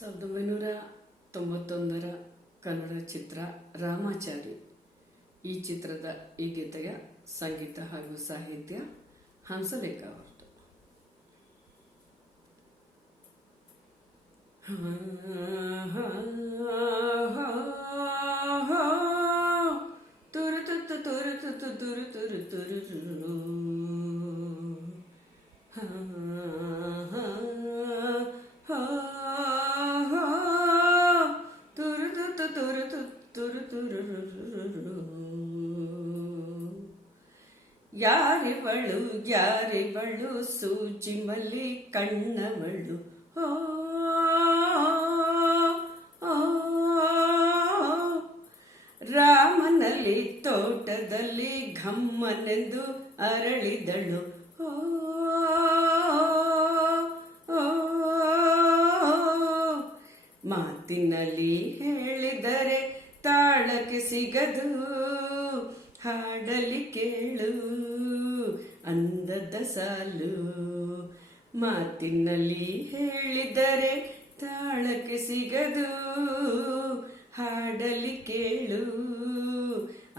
1991ರ ಕನ್ನಡ ಚಿತ್ರ ರಾಮಾಚಾರಿ. ಈ ಚಿತ್ರದ ಈ ಗೀತೆಯ ಸಂಗೀತ ಹಾಗೂ ಸಾಹಿತ್ಯ ಹಂಸಲೇಖ ಅವರದು. ತುರು ತುತ್ತು ತುರು ತುತ್ತು ತುರು ತುರು ತುರು ತುರು ಯಾರಿವಳು ಯಾರಿವಳು ಸೂಜಿ ಮಲ್ಲಿ ಕಣ್ಣವಳು ರಾಮನಲ್ಲಿ ತೋಟದಲ್ಲಿ ಘಮ್ಮನೆಂದು ಅರಳಿದಳು ಮಾತಿನಲ್ಲಿ ಹೇಳಿದರೆ ತಾಳಕ್ಕೆ ಸಿಗದು ಹಾಡಲಿ ಕೇಳು ಅಂದದ ಸಾಲು ಮಾತಿನಲ್ಲಿ ಹೇಳಿದರೆ ತಾಳಕ್ಕೆ ಸಿಗದು ಹಾಡಲಿ ಕೇಳು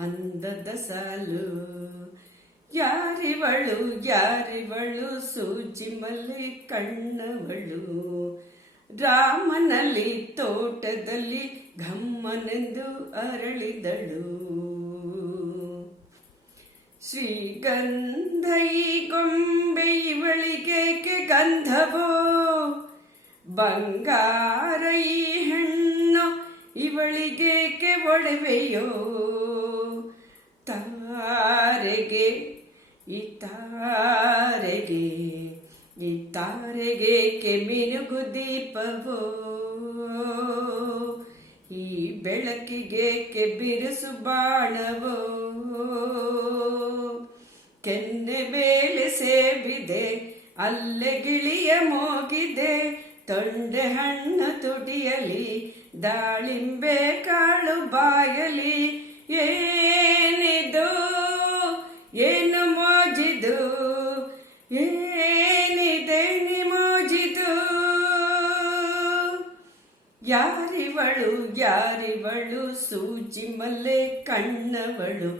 ಅಂದದ ಸಾಲು ಯಾರಿವಳು ಯಾರಿವಳು ಸೂಜಿ ಮಲ್ಲಿ ಕಣ್ಣವಳು ರಾಮನಲ್ಲಿ ತೋಟದಲ್ಲಿ ಘಮ್ಮನೆಂದು ಅರಳಿದಳು ಶ್ರೀಗಂಧ ಈ ಗೊಂಬೆ ಇವಳಿಗೇಕೆ ಗಂಧವೋ ಬಂಗಾರ ಈ ಹೆಣ್ಣು ಇವಳಿಗೇಕೆ ಒಡವೆಯೋ ತಾರೆಗೆ ಈ ತಾರೆಗೆ ಈ ತಾರೆಗೇಕೆ ಮಿನುಗು ದೀಪವೋ ಈ ಬೆಳಕಿಗೇಕೆ ಬಿರುಸು ಬಾಣವೋ ಕೆನ್ನೆ ಮೇಲೆ ಸೇಬಿದೆ ಅಲ್ಲೆ ಗಿಳಿಯ ಮೋಗಿದೆ ತೊಂಡೆ ಹಣ್ಣು ತುಟಿಯಲಿ ದಾಳಿಂಬೆ ಕಾಳು ಬಾಯಲಿ ಏನಿದು ಏನು ಮೋಜಿದು ಏನಿದೆ ಮೋಜಿದು ಯಾರಿವಳು ಯಾರಿವಳು ಸೂಜಿ ಮಲ್ಲೆ ಕಣ್ಣವಳು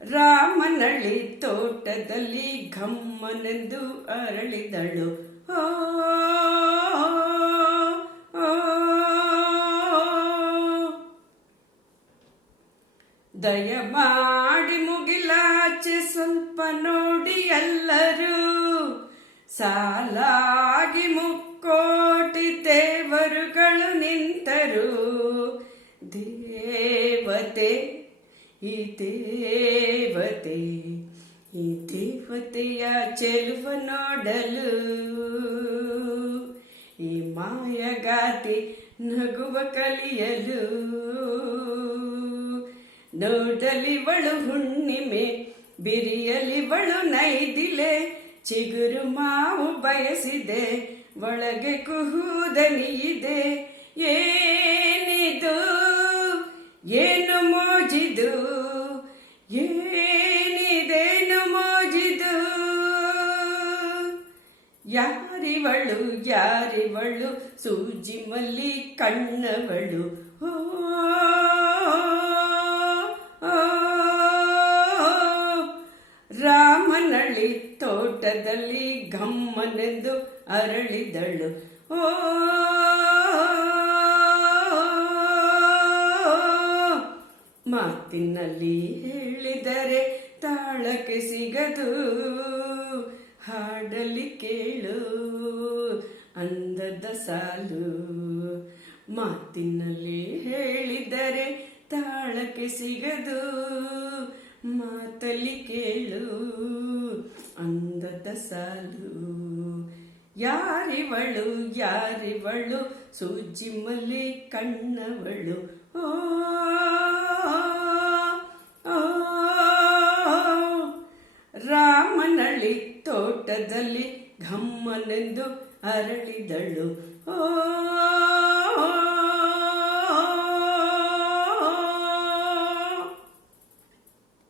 ರಾಮನಳ್ಳಿ ತೋಟದಲ್ಲಿ ಘಮ್ಮನೆಂದು ಅರಳಿದಳು ದಯಮಾಡಿ ಮುಗಿಲಾಚೆ ಸ್ವಲ್ಪ ನೋಡಿ ಎಲ್ಲರೂ ಸಾಲಾಗಿ ಮುಕ್ಕೋಟಿ ದೇವರುಗಳು ನಿಂತರು ದೇವತೆ ಈ ದೇವತೆ ಈ ದೇವತೆಯ ಚೆಲುವ ನೋಡಲು ಈ ಮಾಯಗಾತಿ ನಗುವ ಕಲಿಯಲು ನೋಡಲಿವಳು ಹುಣ್ಣಿಮೆ ಬಿರಿಯಲಿವಳು ನೈದಿಲೆ ಚಿಗುರು ಮಾವು ಬಯಸಿದೆ ಒಳಗೆ ಕುಹುದನಿಯಿದೆ ಏನಿದು ಏನು ಮೋಜಿದು ಏನಿದೇನು ಮೋಜಿದು ಯಾರಿವಳು ಯಾರಿವಳು ಸೂಜಿ ಮಲ್ಲಿ ಕಣ್ಣವಳು ರಾಮನಳ್ಳಿ ತೋಟದಲ್ಲಿ ಘಮ್ಮನೆಂದು ಅರಳಿದಳು ಮಾತಿನಲ್ಲಿ ಹೇಳಿದರೆ ತಾಳಕ್ಕೆ ಸಿಗದು ಹಾಡಲಿ ಕೇಳು ಅಂದದ ಸಾಲು ಮಾತಿನಲ್ಲಿ ಹೇಳಿದರೆ ತಾಳಕ್ಕೆ ಸಿಗದು ಮಾತಲ್ಲಿ ಕೇಳು ಅಂದದ ಸಾಲು ಯಾರಿವಳು ಯಾರಿವಳು ಸೂಜಿ ಮಲ್ಲಿ ಕಣ್ಣವಳು ರಾಮನಳ್ಳಿ ತೋಟದಲ್ಲಿ ಘಮ್ಮನೆಂದು ಅರಳಿದಳು